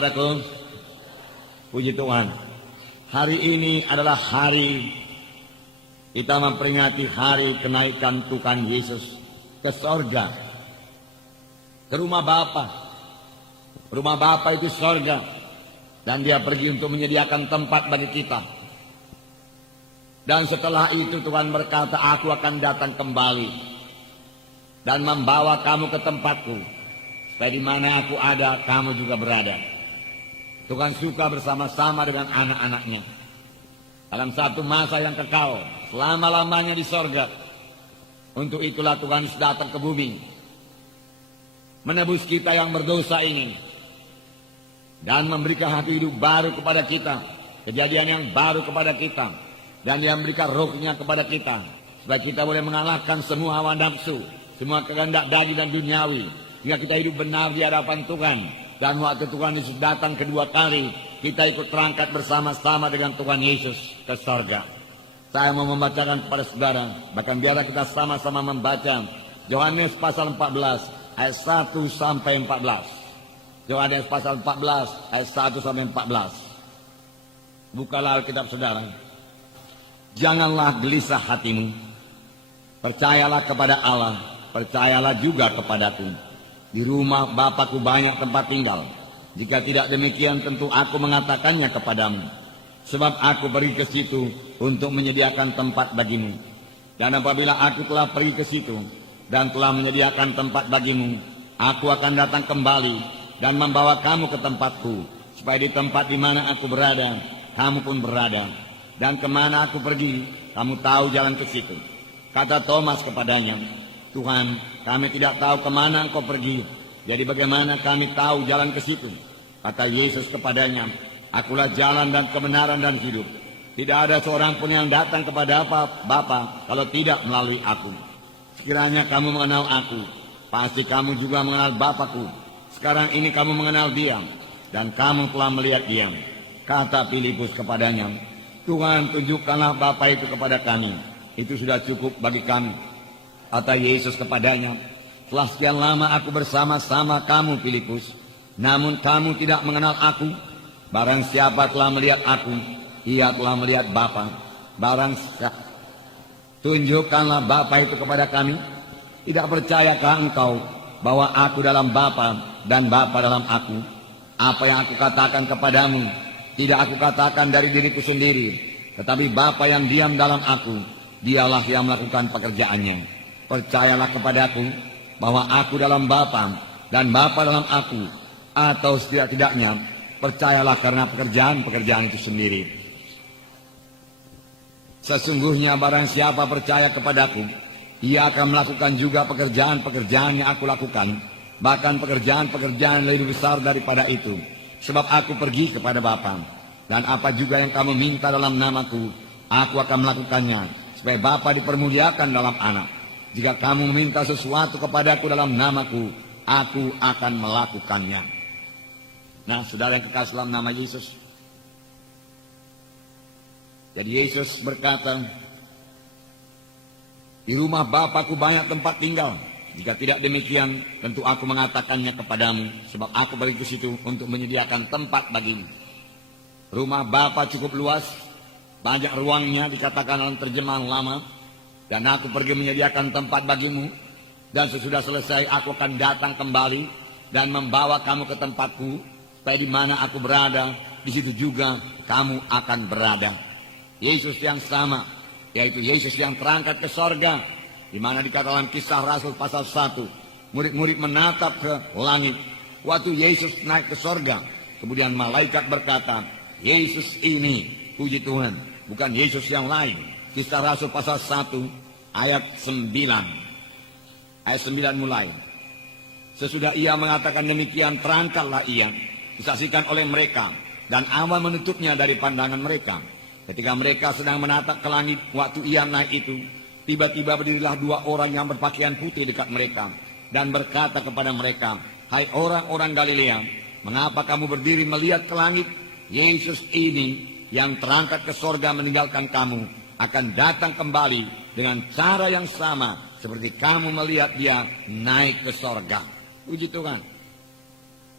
saudaraku. Puji Tuhan. Hari ini adalah hari kita memperingati hari kenaikan Tuhan Yesus ke sorga, ke rumah Bapa. Rumah Bapa itu sorga, dan dia pergi untuk menyediakan tempat bagi kita. Dan setelah itu Tuhan berkata, aku akan datang kembali dan membawa kamu ke tempatku, supaya di mana aku ada, kamu juga berada. Tuhan suka bersama-sama dengan anak-anaknya dalam satu masa yang kekal, selama-lamanya di sorga. Untuk itulah Tuhan datang ke bumi, menebus kita yang berdosa ini, dan memberikan hati hidup baru kepada kita, kejadian yang baru kepada kita, dan dia memberikan rohnya kepada kita, supaya kita boleh mengalahkan semua hawa nafsu, semua kehendak daging dan duniawi, hingga kita hidup benar di hadapan Tuhan. Dan waktu Tuhan Yesus datang kedua kali, kita ikut terangkat bersama-sama dengan Tuhan Yesus ke sorga. Saya mau membacakan kepada saudara, bahkan biarlah kita sama-sama membaca Yohanes pasal 14 ayat 1 sampai 14. Yohanes pasal 14 ayat 1 sampai 14. Bukalah Alkitab saudara. Janganlah gelisah hatimu, percayalah kepada Allah, percayalah juga kepadaku. Di rumah Bapakku banyak tempat tinggal. Jika tidak demikian, tentu aku mengatakannya kepadamu. Sebab aku pergi ke situ untuk menyediakan tempat bagimu. Dan apabila aku telah pergi ke situ dan telah menyediakan tempat bagimu, aku akan datang kembali dan membawa kamu ke tempatku, supaya di tempat di mana aku berada, kamu pun berada. Dan kemana aku pergi, kamu tahu jalan ke situ. Kata Thomas kepadanya, Tuhan, kami tidak tahu kemana engkau pergi, jadi bagaimana kami tahu jalan ke situ? Kata Yesus kepadanya, akulah jalan dan kebenaran dan hidup. Tidak ada seorang pun yang datang kepada Bapa kalau tidak melalui aku. Sekiranya kamu mengenal aku, pasti kamu juga mengenal Bapakku. Sekarang ini kamu mengenal dia, dan kamu telah melihat dia. Kata Filipus kepadanya, Tuhan, tunjukkanlah Bapa itu kepada kami, itu sudah cukup bagi kami. Kata Yesus kepadanya, telah sekian lama aku bersama-sama kamu, Filipus, namun kamu tidak mengenal aku. Barang siapa telah melihat aku, ia telah melihat Bapa. Barang siapa, tunjukkanlah Bapa itu kepada kami. Tidak percayakah engkau bahwa aku dalam Bapa dan Bapa dalam aku? Apa yang aku katakan kepadamu, tidak aku katakan dari diriku sendiri, tetapi Bapa yang diam dalam aku, dialah yang melakukan pekerjaannya. Percayalah kepadaku bahwa aku dalam Bapa dan Bapa dalam aku, atau setidak-tidaknya percayalah karena pekerjaan-pekerjaan itu sendiri. Sesungguhnya barang siapa percaya kepadaku, ia akan melakukan juga pekerjaan-pekerjaan yang aku lakukan, bahkan pekerjaan-pekerjaan lebih besar daripada itu. Sebab aku pergi kepada Bapa, dan apa juga yang kamu minta dalam namaku, aku akan melakukannya, supaya Bapa dipermuliakan dalam anak. Jika kamu meminta sesuatu kepadaku dalam namaku, aku akan melakukannya. Nah, saudara yang kekasih dalam nama Yesus. Jadi Yesus berkata, di rumah Bapakku banyak tempat tinggal. Jika tidak demikian, tentu aku mengatakannya kepadamu, sebab aku pergi ke situ untuk menyediakan tempat bagimu. Rumah Bapa cukup luas, banyak ruangnya, dikatakan dalam terjemahan lama. Dan aku pergi menyediakan tempat bagimu, dan sesudah selesai aku akan datang kembali dan membawa kamu ke tempatku, supaya di mana aku berada, di situ juga kamu akan berada. Yesus yang sama, yaitu Yesus yang terangkat ke sorga, di mana dikatakan Kisah Rasul pasal 1, murid-murid menatap ke langit. Waktu Yesus naik ke sorga, kemudian malaikat berkata, Yesus ini, puji Tuhan, bukan Yesus yang lain. Kisah Rasul pasal 1 ayat 9. Ayat 9 mulai. Sesudah ia mengatakan demikian, terangkatlah ia, disaksikan oleh mereka, dan awan menutupnya dari pandangan mereka. Ketika mereka sedang menatap ke langit, waktu ia naik itu, tiba-tiba berdirilah dua orang yang berpakaian putih dekat mereka, dan berkata kepada mereka, hai orang-orang Galilea, mengapa kamu berdiri melihat ke langit? Yesus ini yang terangkat ke sorga meninggalkan kamu, akan datang kembali dengan cara yang sama seperti kamu melihat dia naik ke sorga. Puji Tuhan.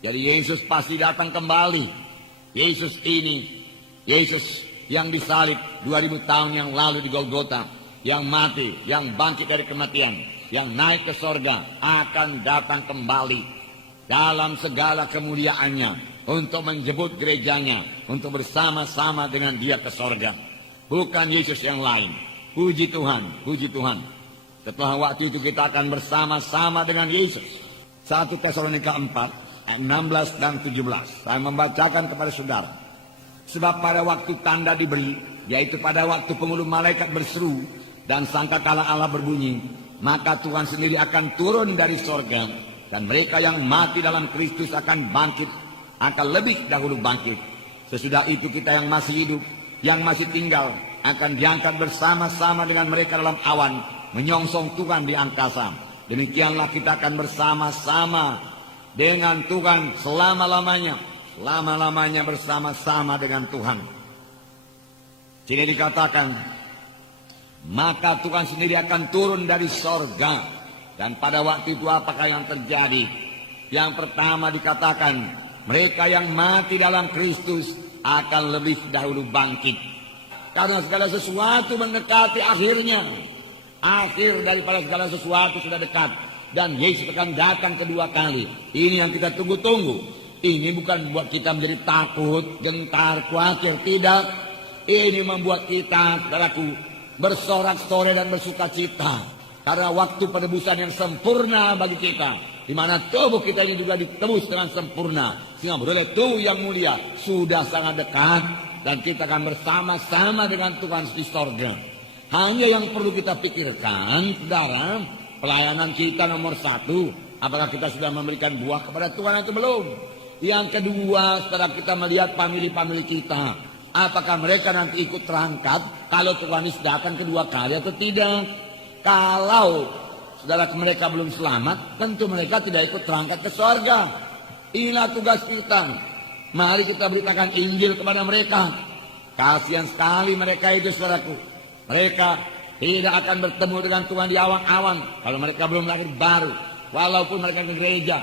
Jadi Yesus pasti datang kembali. Yesus ini, Yesus yang disalib 2000 tahun yang lalu di Golgota, yang mati, yang bangkit dari kematian, yang naik ke sorga, akan datang kembali dalam segala kemuliaannya untuk menjemput gerejanya, untuk bersama-sama dengan dia ke sorga. Bukan Yesus yang lain. Puji Tuhan, puji Tuhan. Setelah waktu itu kita akan bersama-sama dengan Yesus. 1 Tesalonika 4, 16 dan 17. Saya membacakan kepada saudara. Sebab pada waktu tanda diberi, yaitu pada waktu penghulu malaikat berseru dan sangkakala Allah berbunyi, maka Tuhan sendiri akan turun dari sorga, dan mereka yang mati dalam Kristus akan bangkit, akan lebih dahulu bangkit. Sesudah itu kita yang masih hidup, yang masih tinggal, akan diangkat bersama-sama dengan mereka dalam awan, menyongsong Tuhan di angkasa. Demikianlah kita akan bersama-sama dengan Tuhan selama-lamanya. Selama-lamanya bersama-sama dengan Tuhan. Sini dikatakan, maka Tuhan sendiri akan turun dari sorga. Dan pada waktu itu apakah yang terjadi? Yang pertama dikatakan, mereka yang mati dalam Kristus akan lebih dahulu bangkit. Karena segala sesuatu mendekati akhirnya. Akhir daripada segala sesuatu sudah dekat. Dan Yesus akan datang kedua kali. Ini yang kita tunggu-tunggu. Ini bukan membuat kita menjadi takut, gentar, khawatir. Tidak. Ini membuat kita, saudaraku, bersorak-sorai dan bersuka cita. Karena waktu penebusan yang sempurna bagi kita, di mana tubuh kita ini juga ditebus dengan sempurna, sehingga beroleh tubuh yang mulia sudah sangat dekat, dan kita akan bersama-sama dengan Tuhan di sorga. Hanya yang perlu kita pikirkan, saudara, pelayanan kita nomor 1, apakah kita sudah memberikan buah kepada Tuhan atau belum? Yang kedua, setelah kita melihat famili-famili kita, apakah mereka nanti ikut terangkat kalau Tuhan Yesus datang kedua kali atau tidak? Kalau saudara mereka belum selamat, tentu mereka tidak ikut terangkat ke sorga. Inilah tugas kita. Mari kita beritakan Injil kepada mereka. Kasihan sekali mereka itu, saudaraku. Mereka tidak akan bertemu dengan Tuhan di awan-awan kalau mereka belum lahir baru, walaupun mereka ke gereja.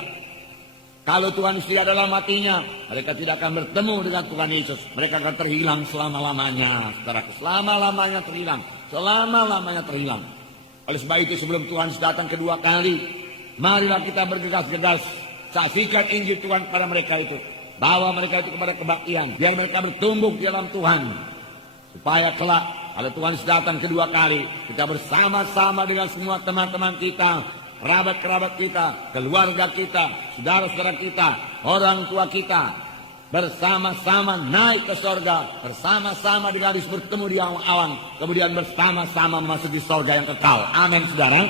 Kalau Tuhan tidak dalam hatinya, mereka tidak akan bertemu dengan Tuhan Yesus. Mereka akan terhilang selama-lamanya, saudaraku. Selama-lamanya terhilang. Selama-lamanya terhilang. Oleh sebab itu sebelum Tuhan datang kedua kali, marilah kita bergegas-gegas saksikan Injil Tuhan kepada mereka itu. Bawa mereka itu kepada kebaktian, biar mereka bertumbuh di dalam Tuhan. Supaya kelak kalau Tuhan datang kedua kali, kita bersama-sama dengan semua teman-teman kita, kerabat-kerabat kita, keluarga kita, saudara-saudara kita, orang tua kita, bersama-sama naik ke sorga, bersama-sama dengan Yesus bertemu di awan-awan, kemudian bersama-sama masuk di sorga yang kekal. Amin, saudara.